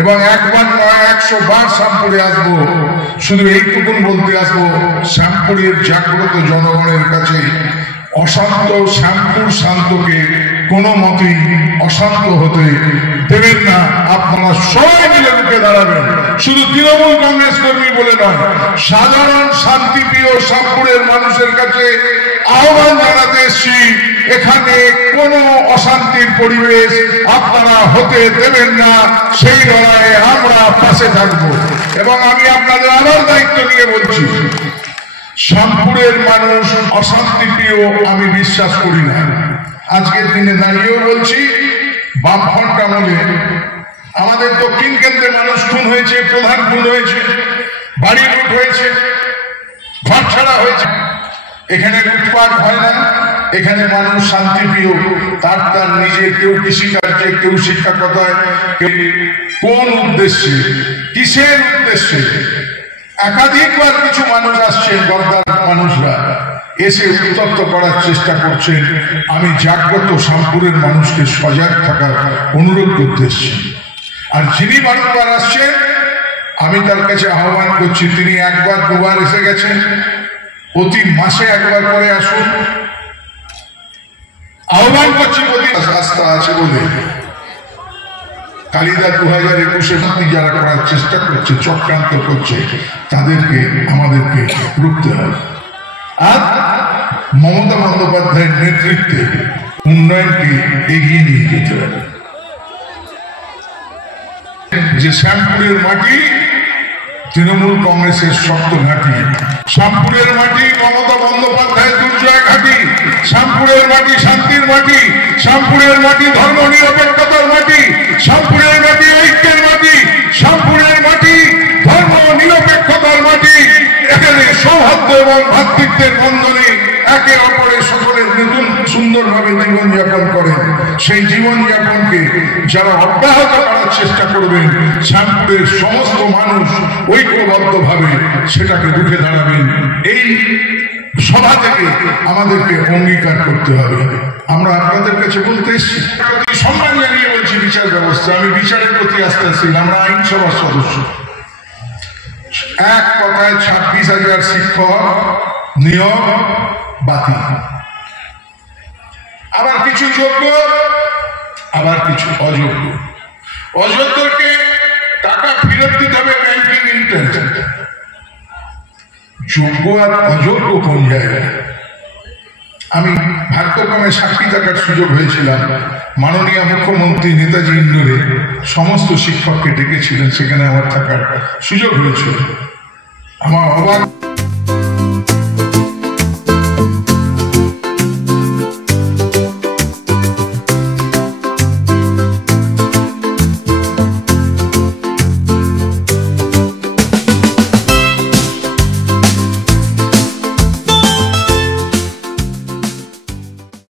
এবং একবার নয় 100 বার শ্যামপুরে আসবো। শুধু এইটুকুন বলতে আসবো, শ্যামপুরের জাগ্রত জনগণের কাছে অশান্ত শ্যামপুর শান্তকে কোনো মতেই অশান্ত হতে দেবেন না। আপনারা সবাই মিলে রুখে দাঁড়াবেন। শুধু তৃণমূল কংগ্রেস কর্মী বলে নয়, সাধারণ শান্তিপ্রিয় শ্যামপুরের মানুষের কাছে আহ্বান জানাতে এসেছি, এখানে কোনো অশান্তির পরিবেশ আপনারা হতে দেবেন না। সেই লড়াইয়ে আমরা পাশে থাকবো। এবং আমি আপনাদের আবার দায়িত্ব নিয়ে বলছি, শ্যামপুরের মানুষ অশান্তিপ্রিয় আমি বিশ্বাস করি না। আজকের দিনে দাঁড়িয়েও বলছি, বামফ্রন্ট আমলে আমাদের দক্ষিণ কেন্দ্রে মানুষ খুন হয়েছে, প্রধান খুন হয়েছে, বাড়ি লুট হয়েছে, ঘর ছাড়া হয়েছে। এখানে লুটপাট হয় না, এখানে মানুষ শান্তিপ্রিয়। তার নিজের কেউ কৃষিকার্যে, কেউ শিক্ষকতায়, কেউ কোন উদ্দেশ্যে, কিসের উদ্দেশ্যে। একাধিকবার কিছু মানুষ আসছেন, গর্দার মানুষরা এসে উত্তপ্ত করার চেষ্টা করছেন। আমি জাগ্রত শ্যামপুরের মানুষকে সজাগ থাকার অনুরোধ করতে এসেছি। আর যিনি বারবার আসছেন, আমি তার কাছে আহ্বান করছি, তিনি একবার দুবার এসে গেছেন, প্রতি মাসে একবার করে আসুন। আহ্বান করছি, প্রতি রাস্তা আছে বলে কালিদা 2021 যারা করার চেষ্টা করছে, চক্রান্ত করছে, তাদেরকে আমাদেরকে রুখতে হবে। আর মমতা বন্দ্যোপাধ্যায়ের নেতৃত্বে উন্নয়নকে এগিয়ে নিয়ে যেতে হবে। যে শ্যামপুরের মাটি তৃণমূল কংগ্রেসের শক্ত ঘাঁটি, শ্যামপুরের মাটি মমতা বন্দ্যোপাধ্যায়ের দুর্জয় ঘাঁটি, শ্যামপুরের মাটি শান্তির মাটি, শ্যামপুরের মাটি ধর্ম নিরপেক্ষতার মাটি, শ্যামপুরের মাটি ঐক্যের মাটি, শ্যামপুরের মাটি ধর্ম নিরপেক্ষতার মাটি। এখানে সৌহার্দ্য এবং ভ্রাতৃত্বের বন্ধনে একে অপরের সকলের নতুন সুন্দরভাবে জীবনযাপন করেন। সেই জীবনযাপনকে যারা অব্যাহত করার চেষ্টা করবেন, শ্যামপুরের সমস্ত মানুষ ঐক্যবদ্ধভাবে সেটাকে রুখে দাঁড়াবেন। এই সভা থেকে আমাদেরকে অঙ্গীকার করতে হবে। আমরা আপনাদের কাছে বলতে এসেছি, সম্মান জানিয়ে বলছি, বিচার ব্যবস্থা, আমি বিচারের প্রতি আস্থা ছিল। আমরা আইনসভার সদস্য, এক কথায় 26,000 শিক্ষক নিয়োগ বাতিল। আবার কিছু যোগ্য, আবার কিছু অযোগ্য। অযোগ্যকে টাকা ফেরত দিতে হবে ব্যাংকিং ইন্টারেস্ট। যোগ্য আর অযোগ্য কোন জায়গায়? আমি ভাগ্যক্রমে সাক্ষী থাকার সুযোগ হয়েছিলাম। মাননীয় মুখ্যমন্ত্রী নেতাজি ইন্ডোরে সমস্ত শিক্ষককে ডেকেছিলেন, সেখানে আমার থাকার সুযোগ হয়েছিল। আমার অবাক